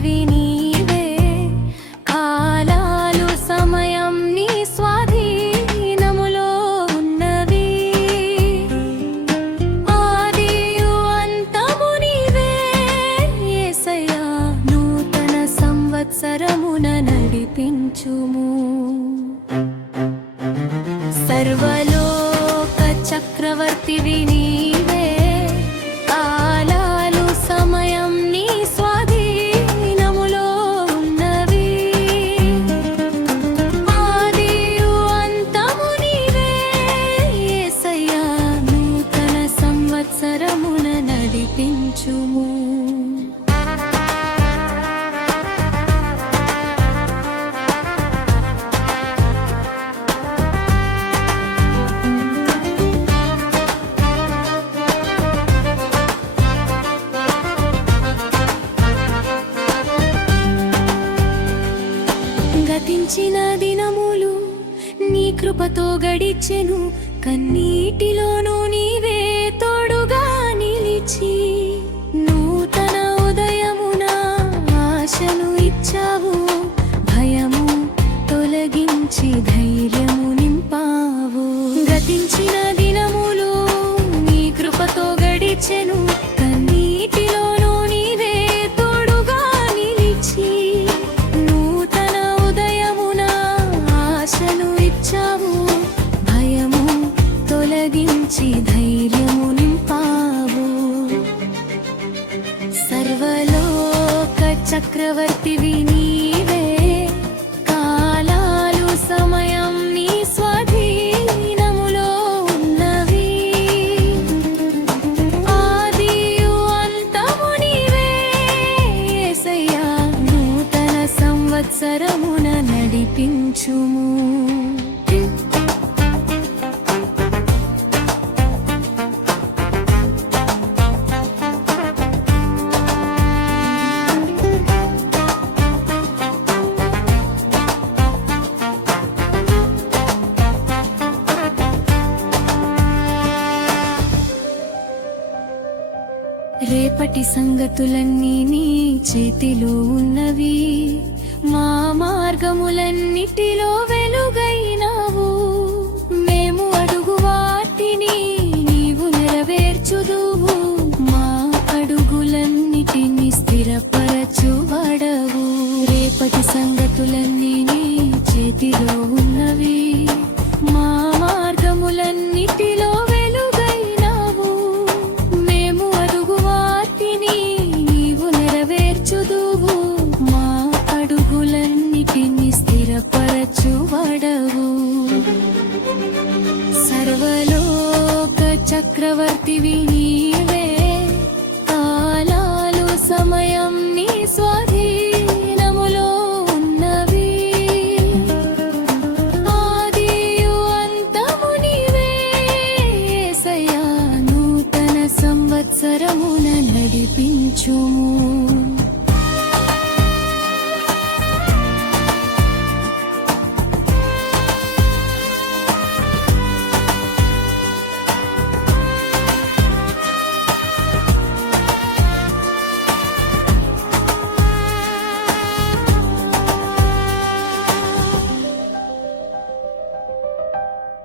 చక్రవర్తివి నీవే, కాలాలు సమయం నీ స్వాధీనములో ఉన్నవి. ఆదియు అంతము నీవే యేసయ్యా, నూతన సంవత్సరమున నడిపించుము. సర్వలోక చక్రవర్తివి నీవే, కాలాలు సమయం నీ స్వాధీనములో ఉన్నవి. ఆదియు అంతము నీవే యేసయ్యా, నూతన సంవత్సరమున నడిపించుము. గతించిన దినములు నీ కృపతో గడిచెను, కన్నీటిలోనూ నీవే తోడుగా నిలిచి. నూతన ఉదయమున ఆశను ఇచ్చావు, భయము తొలగించి ధైర్యము నింపావు. గతించిన దినములు నీ కృపతో గడిచెను, కన్నీటిలోనూ నీవే తోడుగా నిలిచి. ఆశను ఇచ్చావు, భయము తొలగించి ధైర్యము నింపావు. సర్వలోక చక్రవర్తివి నీవే, కాలాలు సమయం నీ స్వాధీనములో ఉన్నవి. ఆదియు అంతము నీవే యేసయ్యా, నూతన సంవత్సరమున నడిపించుము. రేపటి సంగతులన్నీ నీ చేతిలో ఉన్నవి, మా మార్గములన్నిటిలో వెలుగైనావు. మేము అడుగు వాటిని నీవు నెరవేర్చుదువు, మా అడుగులన్నిటిని స్థిరపరచువాడవు. రేపటి సంగతులన్నీ నీ చేతిలో ఉన్నవి, మా మార్గములన్నిటిలో వెలుగైనావు. మేము అడుగు వాటిని నీవు నెరవేర్చుదువు, మా అడుగులన్నిటిని స్థిరపరచువాడవు. సర్వలోక చక్రవర్తివి